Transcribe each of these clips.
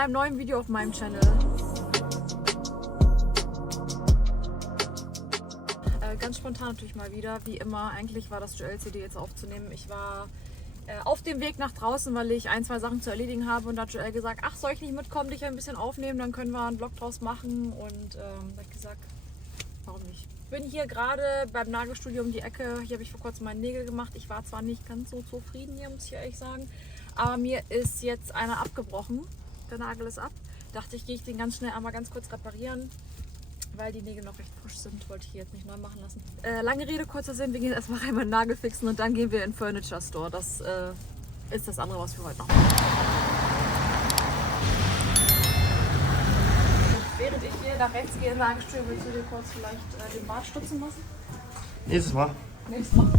einem neuen Video auf meinem Channel. Ganz spontan natürlich mal wieder, wie immer. Eigentlich war das Joel-CD jetzt aufzunehmen. Ich war auf dem Weg nach draußen, weil ich ein, zwei Sachen zu erledigen habe, und da hat Joel gesagt, ach, soll ich nicht mitkommen, dich ein bisschen aufnehmen, dann können wir einen Vlog draus machen, und da habe ich gesagt, warum nicht. Ich bin hier gerade beim Nagelstudio um die Ecke. Hier habe ich vor kurzem meine Nägel gemacht. Ich war zwar nicht ganz so zufrieden hier, muss ich ehrlich sagen, aber mir ist jetzt einer abgebrochen. Der Nagel ist ab. Dachte ich, gehe ich den ganz schnell einmal ganz kurz reparieren, weil die Nägel noch recht frisch sind. Wollte ich hier jetzt nicht neu machen lassen. Lange Rede, kurzer Sinn. Wir gehen erstmal einmal den Nagel fixen und dann gehen wir in den Furniture Store. Das ist das andere, was wir heute noch machen. Während ich hier nach rechts gehe in den Nagelstudio, willst du dir kurz vielleicht den Bart stutzen lassen? Nächstes Mal. Nächstes Mal.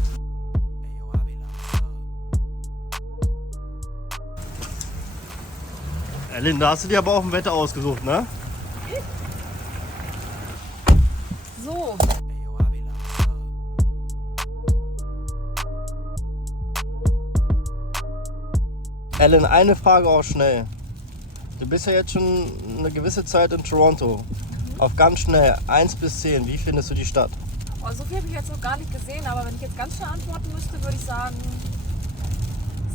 Linda, hast du dir aber auch ein Wetter ausgesucht, ne? So. Ellen, eine Frage auch schnell. Du bist ja jetzt schon eine gewisse Zeit in Toronto. Auf ganz schnell, 1 bis 10, wie findest du die Stadt? Oh, so viel habe ich jetzt noch gar nicht gesehen, aber wenn ich jetzt ganz schnell antworten müsste, würde ich sagen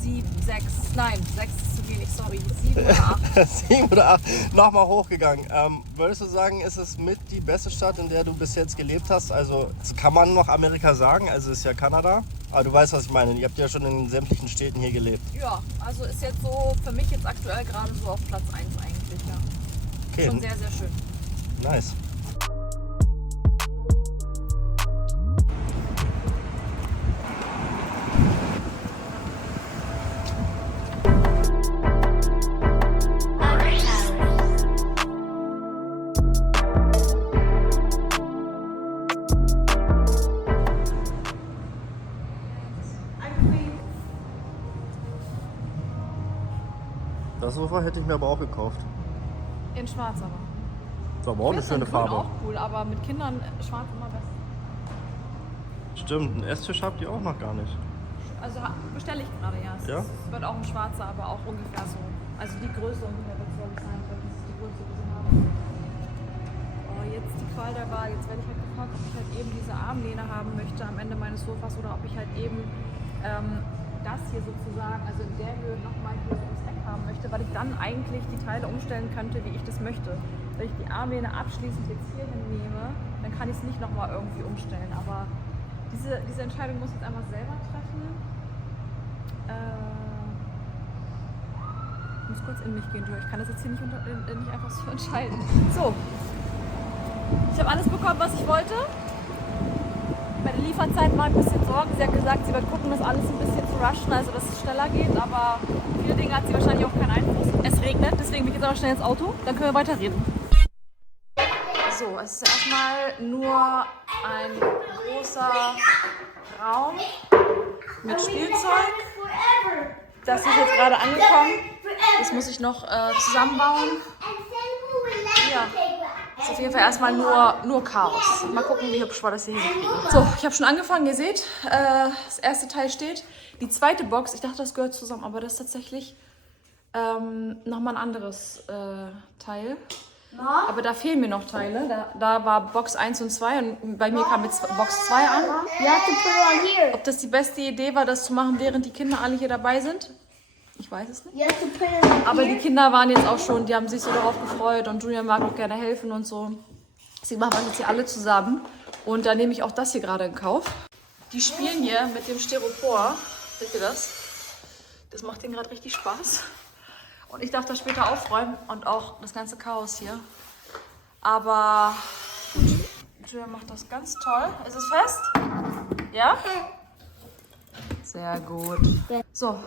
7, 6. Nein, 6 ist zu wenig, sorry. 7 oder 8. 7 oder 8, nochmal hochgegangen. Würdest du sagen, ist es mit die beste Stadt, in der du bis jetzt gelebt hast? Also kann man noch Amerika sagen, also ist ja Kanada. Aber du weißt, was ich meine. Ihr habt ja schon in sämtlichen Städten hier gelebt. Ja, also ist jetzt so für mich jetzt aktuell gerade so auf Platz 1 eigentlich, ja. Okay, Schon sehr, sehr schön. nice. Das Sofa hätte ich mir aber auch gekauft. In schwarz aber. Das war aber auch eine Ich finde schöne dann grün Farbe. auch cool, aber mit Kindern schwarz immer besser. Stimmt, einen Esstisch habt ihr auch noch gar nicht. Also bestelle ich gerade, ja. Ja? Es wird auch ein schwarzer, aber auch ungefähr so. Also die Größe ungefähr wird es, glaube ich, sein, weil das ist die Größe, die sie haben. Oh, jetzt die Qual der Wahl. Jetzt werde ich halt gefragt, ob ich halt eben diese Armlehne haben möchte am Ende meines Sofas oder ob ich halt eben das hier sozusagen, also in der Höhe nochmal hier so ums Eck haben möchte, weil ich dann eigentlich die Teile umstellen könnte, wie ich das möchte. Wenn ich die Armlehne abschließend jetzt hier hinnehme, dann kann ich es nicht nochmal irgendwie umstellen. Aber diese Entscheidung muss ich jetzt einfach selber treffen. Ich muss kurz in mich gehen, Joe. Ich kann das jetzt hier nicht einfach so entscheiden. So. Ich habe alles bekommen, was ich wollte. Bei der Lieferzeit war ein bisschen Sorgen. Sie hat gesagt, sie wird gucken, das alles ein bisschen zu rushen, also dass es schneller geht. Aber viele Dinge hat sie wahrscheinlich auch keinen Einfluss. Es regnet, deswegen bin ich jetzt aber schnell ins Auto. Dann können wir weiterreden. So, es ist erstmal nur ein großer Raum mit Spielzeug. Das ist jetzt gerade angekommen. Das muss ich noch zusammenbauen. Ja. Das ist auf jeden Fall erstmal nur Chaos. Mal gucken, wie hübsch wir das hier hinkriegen. So, ich habe schon angefangen, ihr seht, das erste Teil steht. Die zweite Box, ich dachte, das gehört zusammen, aber das ist tatsächlich nochmal ein anderes Teil. Aber da fehlen mir noch Teile. Da war Box 1 und 2 und bei mir kam jetzt Box 2 an. Ob das die beste Idee war, das zu machen, während die Kinder alle hier dabei sind? Ich weiß es nicht. Aber die Kinder waren jetzt auch schon, die haben sich so darauf gefreut und Julian mag auch gerne helfen und so. Deswegen machen wir jetzt hier alle zusammen. Und da nehme ich auch das hier gerade in Kauf. Die spielen hier mit dem Styropor. Seht ihr das? Das macht denen gerade richtig Spaß. Und ich darf das später aufräumen und auch das ganze Chaos hier. Aber gut, Julian macht das ganz toll. Ist es fest? Ja? Sehr gut. So.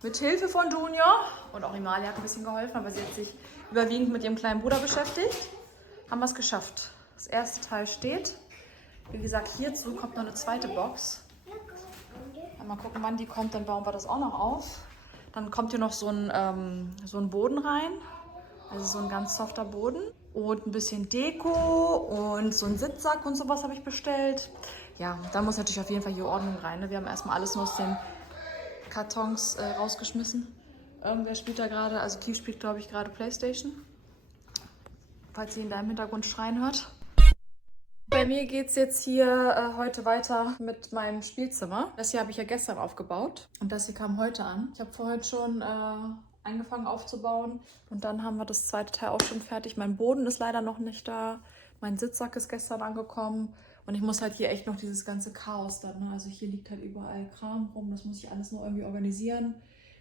Mit Hilfe von Junior und auch Imalia hat ein bisschen geholfen, aber sie hat sich überwiegend mit ihrem kleinen Bruder beschäftigt, haben wir es geschafft. Das erste Teil steht. Wie gesagt, hierzu kommt noch eine zweite Box. Mal gucken, wann die kommt, dann bauen wir das auch noch auf. Dann kommt hier noch so ein Boden rein, also so ein ganz softer Boden. Und ein bisschen Deko und so ein Sitzsack und sowas habe ich bestellt. Ja, da muss natürlich auf jeden Fall hier Ordnung rein. Ne? Wir haben erstmal alles nur aus den Kartons rausgeschmissen. Irgendwer spielt da gerade, also Kief spielt, glaube ich, gerade Playstation. Falls ihr in deinem Hintergrund schreien hört. Bei mir geht es jetzt hier heute weiter mit meinem Spielzimmer. Das hier habe ich ja gestern aufgebaut und das hier kam heute an. Ich habe vorhin schon angefangen aufzubauen und dann haben wir das zweite Teil auch schon fertig. Mein Boden ist leider noch nicht da. Mein Sitzsack ist gestern angekommen und ich muss halt hier echt noch dieses ganze Chaos dann, ne? Also hier liegt halt überall Kram rum, das muss ich alles noch irgendwie organisieren.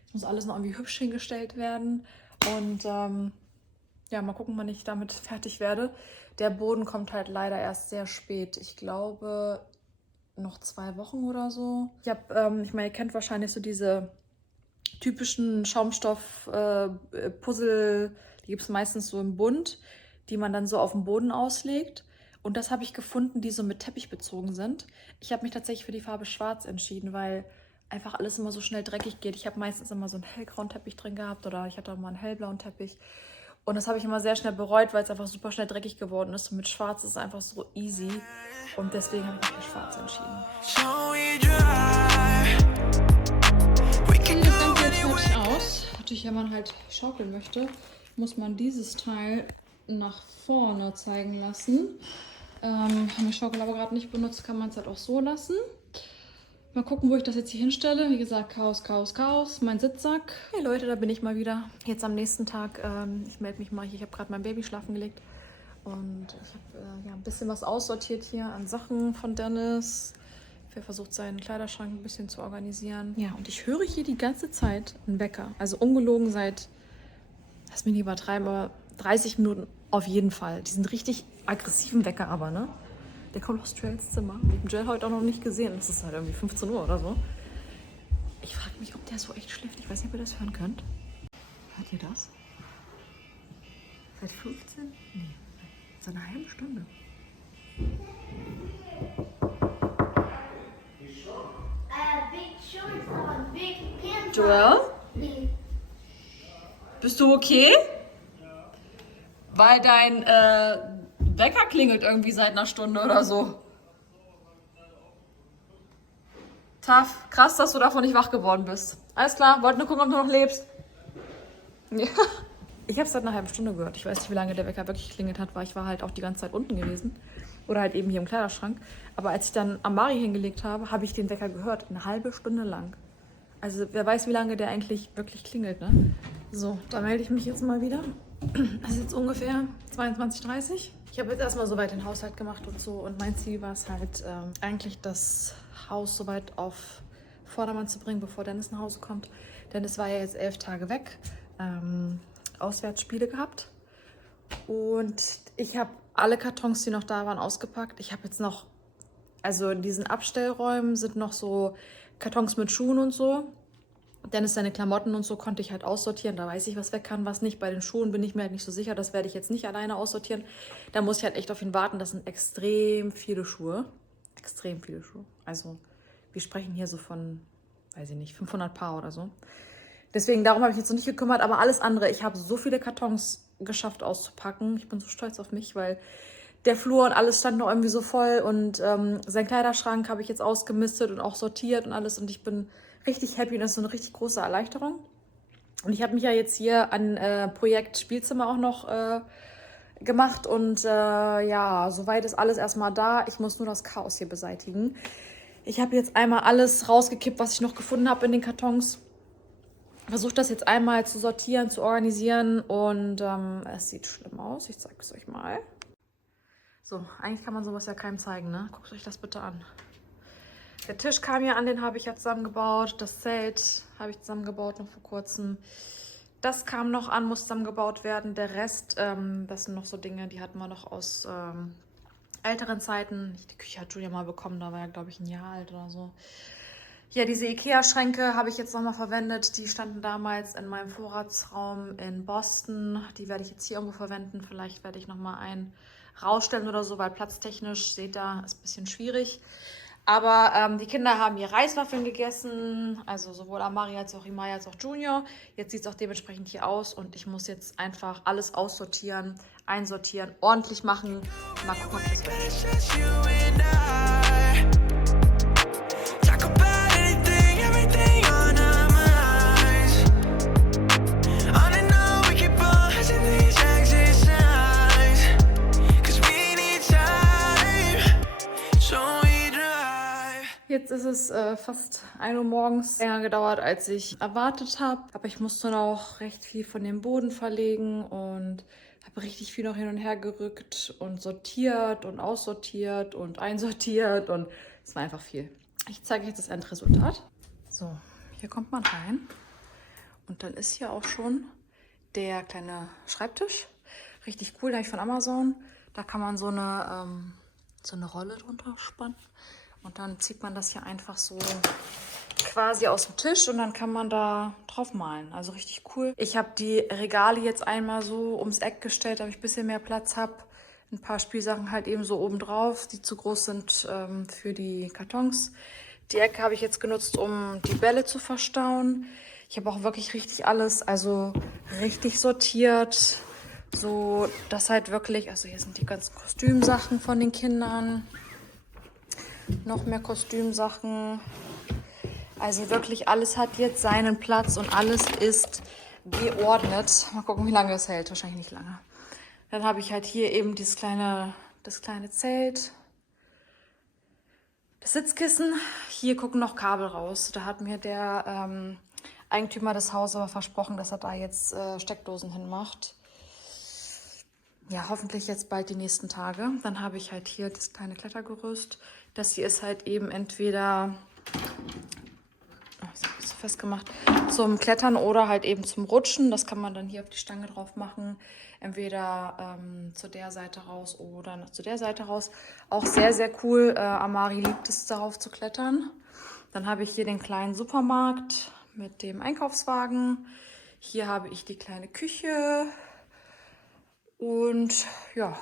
Es muss alles noch irgendwie hübsch hingestellt werden und ja, mal gucken, wann ich damit fertig werde. Der Boden kommt halt leider erst sehr spät. Ich glaube, noch 2 Wochen oder so. Ich meine, ihr kennt wahrscheinlich so diese typischen Schaumstoff-Puzzle, die gibt es meistens so im Bund, die man dann so auf dem Boden auslegt. Und das habe ich gefunden, die so mit Teppich bezogen sind. Ich habe mich tatsächlich für die Farbe Schwarz entschieden, weil einfach alles immer so schnell dreckig geht. Ich habe meistens immer so einen hellgrauen Teppich drin gehabt oder ich hatte auch mal einen hellblauen Teppich. Und das habe ich immer sehr schnell bereut, weil es einfach super schnell dreckig geworden ist. Und mit Schwarz ist es einfach so easy. Und deswegen habe ich mich für Schwarz entschieden. Das dann jetzt fertig aus. Natürlich, wenn man halt schaukeln möchte, muss man dieses Teil nach vorne zeigen lassen. Haben wir Schaukel aber gerade nicht benutzt, kann man es halt auch so lassen. Mal gucken, wo ich das jetzt hier hinstelle. Wie gesagt, Chaos, Chaos, Chaos. Mein Sitzsack. Hey Leute, da bin ich mal wieder. Jetzt am nächsten Tag. Ich melde mich mal hier. Ich habe gerade mein Baby schlafen gelegt. Und ich habe ja, ein bisschen was aussortiert hier an Sachen von Dennis. Er versucht, seinen Kleiderschrank ein bisschen zu organisieren. Ja, und ich höre hier die ganze Zeit einen Wecker. Also ungelogen seit, lass mich nicht übertreiben, aber 30 Minuten auf jeden Fall. Die sind richtig aggressiven Wecker aber, ne? Der kommt aus Joels Zimmer. Ich habe Joel heute auch noch nicht gesehen. Es ist halt irgendwie 15 Uhr oder so. Ich frage mich, ob der so echt schläft. Ich weiß nicht, ob ihr das hören könnt. Hört ihr das? Seit 15? Nee, seit einer halben Stunde. Joel? Bist du okay? Weil dein Wecker klingelt irgendwie seit einer Stunde oder so. Tough. Krass, dass du davon nicht wach geworden bist. Alles klar, wollte nur gucken, ob du noch lebst. Ja. Ich habe es seit einer halben Stunde gehört. Ich weiß nicht, wie lange der Wecker wirklich geklingelt hat, weil ich war halt auch die ganze Zeit unten gewesen. Oder halt eben hier im Kleiderschrank. Aber als ich dann Amari hingelegt habe, habe ich den Wecker gehört. Eine halbe Stunde lang. Also wer weiß, wie lange der eigentlich wirklich klingelt, ne? So, da melde ich mich jetzt mal wieder. Es ist jetzt ungefähr 22:30 Uhr. Ich habe jetzt erstmal soweit den Haushalt gemacht und so. Und mein Ziel war es halt eigentlich, das Haus soweit auf Vordermann zu bringen, bevor Dennis nach Hause kommt. Dennis war ja jetzt 11 Tage weg. Auswärtsspiele gehabt. Und ich habe alle Kartons, die noch da waren, ausgepackt. Ich habe jetzt noch, also in diesen Abstellräumen sind noch so Kartons mit Schuhen und so. Dennis seine Klamotten und so konnte ich halt aussortieren. Da weiß ich, was weg kann, was nicht. Bei den Schuhen bin ich mir halt nicht so sicher. Das werde ich jetzt nicht alleine aussortieren. Da muss ich halt echt auf ihn warten. Das sind extrem viele Schuhe. Extrem viele Schuhe. Also wir sprechen hier so von, weiß ich nicht, 500 Paar oder so. Deswegen, darum habe ich mich jetzt noch nicht gekümmert. Aber alles andere, ich habe so viele Kartons geschafft auszupacken. Ich bin so stolz auf mich, weil der Flur und alles stand noch irgendwie so voll. Und sein Kleiderschrank habe ich jetzt ausgemistet und auch sortiert und alles. Und ich bin richtig happy und das ist so eine richtig große Erleichterung. Und ich habe mich ja jetzt hier an Projekt Spielzimmer auch noch gemacht. Und ja, soweit ist alles erstmal da. Ich muss nur das Chaos hier beseitigen. Ich habe jetzt einmal alles rausgekippt, was ich noch gefunden habe in den Kartons. Versuche das jetzt einmal zu sortieren, zu organisieren und es sieht schlimm aus. Ich zeige es euch mal. So, eigentlich kann man sowas ja keinem zeigen, ne? Guckt euch das bitte an. Der Tisch kam ja an, den habe ich ja zusammengebaut. Das Zelt habe ich zusammengebaut noch vor kurzem. Das kam noch an, muss zusammengebaut werden. Der Rest, das sind noch so Dinge, die hatten wir noch aus älteren Zeiten. Die Küche hat Julia mal bekommen, da war ja, glaube ich, 1 Jahr alt oder so. Ja, diese Ikea-Schränke habe ich jetzt nochmal verwendet. Die standen damals in meinem Vorratsraum in Boston. Die werde ich jetzt hier irgendwo verwenden. Vielleicht werde ich nochmal einen rausstellen oder so, weil platztechnisch, seht ihr, ist ein bisschen schwierig. Aber die Kinder haben hier Reiswaffeln gegessen, also sowohl Amari als auch Imaya als auch Junior. Jetzt sieht es auch dementsprechend hier aus und ich muss jetzt einfach alles aussortieren, einsortieren, ordentlich machen. Mal gucken, ob das wird. jetzt ist es fast 1 Uhr morgens. Länger gedauert, als ich erwartet habe. Aber ich musste noch recht viel von dem Boden verlegen und habe richtig viel noch hin und her gerückt und sortiert und aussortiert und einsortiert. Und es war einfach viel. Ich zeige euch jetzt das Endresultat. So, hier kommt man rein. Und dann ist hier auch schon der kleine Schreibtisch. Richtig cool, den habe ich von Amazon. Da kann man so eine Rolle drunter spannen. Und dann zieht man das hier einfach so quasi aus dem Tisch und dann kann man da drauf malen. Also richtig cool. Ich habe die Regale jetzt einmal so ums Eck gestellt, damit ich ein bisschen mehr Platz habe. Ein paar Spielsachen halt eben so oben drauf, die zu groß sind für die Kartons. Die Ecke habe ich jetzt genutzt, um die Bälle zu verstauen. Ich habe auch wirklich richtig alles, also richtig sortiert. So, das halt wirklich, also hier sind die ganzen Kostümsachen von den Kindern. Noch mehr Kostümsachen. Also wirklich alles hat jetzt seinen Platz und alles ist geordnet. Mal gucken, wie lange es hält. Wahrscheinlich nicht lange. Dann habe ich halt hier eben das kleine Zelt. Das Sitzkissen. Hier gucken noch Kabel raus. Da hat mir der Eigentümer des Hauses aber versprochen, dass er da jetzt Steckdosen hinmacht. Ja, hoffentlich jetzt bald die nächsten Tage. Dann habe ich halt hier das kleine Klettergerüst. Das hier ist halt eben entweder, ich habe es festgemacht, zum Klettern oder halt eben zum Rutschen. Das kann man dann hier auf die Stange drauf machen. Entweder zu der Seite raus oder zu der Seite raus. Auch sehr, sehr cool. Amari liebt es, darauf zu klettern. Dann habe ich hier den kleinen Supermarkt mit dem Einkaufswagen. Hier habe ich die kleine Küche. Und ja,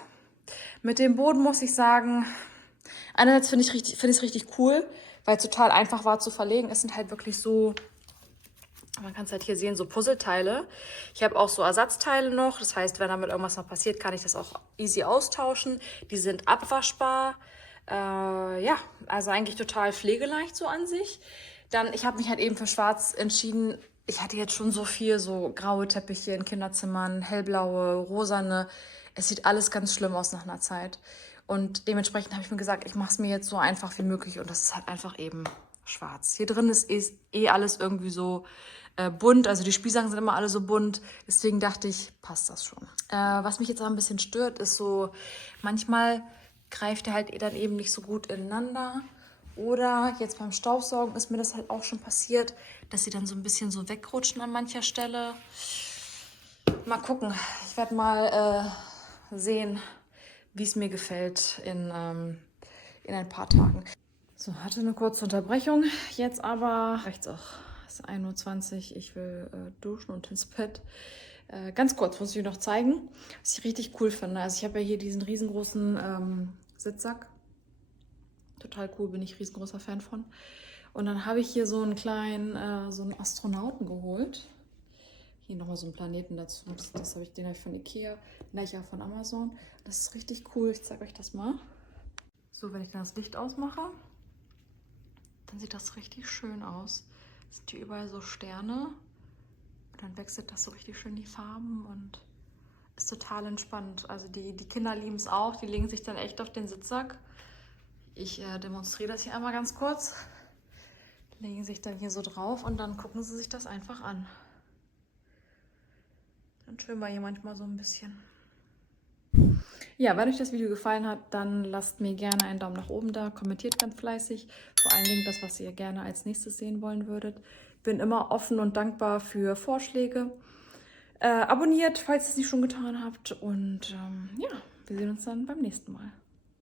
mit dem Boden muss ich sagen, einerseits finde ich es richtig cool, weil es total einfach war zu verlegen. Es sind halt wirklich so, man kann es halt hier sehen, so Puzzleteile. Ich habe auch so Ersatzteile noch. Das heißt, wenn damit irgendwas noch passiert, kann ich das auch easy austauschen. Die sind abwaschbar. Ja, also eigentlich total pflegeleicht so an sich. Dann, ich habe mich halt eben für schwarz entschieden. Ich hatte jetzt schon so viel, so graue Teppiche in Kinderzimmern, hellblaue, rosane. Es sieht alles ganz schlimm aus nach einer Zeit. Und dementsprechend habe ich mir gesagt, ich mache es mir jetzt so einfach wie möglich. Und das ist halt einfach eben schwarz. Hier drin ist eh alles irgendwie so bunt. Also die Spielsachen sind immer alle so bunt. Deswegen dachte ich, passt das schon. Was mich jetzt auch ein bisschen stört, ist so, manchmal greift er halt dann eben nicht so gut ineinander. Oder jetzt beim Staubsaugen ist mir das halt auch schon passiert, dass sie dann so ein bisschen so wegrutschen an mancher Stelle. Mal gucken. Ich werde mal sehen, wie es mir gefällt in ein paar Tagen. So, hatte eine kurze Unterbrechung. Jetzt aber reicht's auch. Es ist 1:20 Uhr. Ich will duschen und ins Bett. Ganz kurz muss ich euch noch zeigen, was ich richtig cool finde. Also ich habe ja hier diesen riesengroßen Sitzsack. Total cool, bin ich riesengroßer Fan von. Und dann habe ich hier so einen kleinen, so einen Astronauten geholt. Hier nochmal so einen Planeten dazu. Den habe ich von Ikea, den habe ich ja von Amazon. Das ist richtig cool, ich zeige euch das mal. So, wenn ich dann das Licht ausmache, dann sieht das richtig schön aus. Es sind hier überall so Sterne. Und dann wechselt das so richtig schön die Farben und ist total entspannt. Also die Kinder lieben es auch, die legen sich dann echt auf den Sitzsack. Ich demonstriere das hier einmal ganz kurz. Die legen sich dann hier so drauf und dann gucken sie sich das einfach an. Dann schwimmen wir hier manchmal so ein bisschen. Ja, wenn euch das Video gefallen hat, dann lasst mir gerne einen Daumen nach oben da, kommentiert ganz fleißig. Vor allen Dingen das, was ihr gerne als nächstes sehen wollen würdet. Bin immer offen und dankbar für Vorschläge. Abonniert, falls ihr es nicht schon getan habt. Und ja, wir sehen uns dann beim nächsten Mal.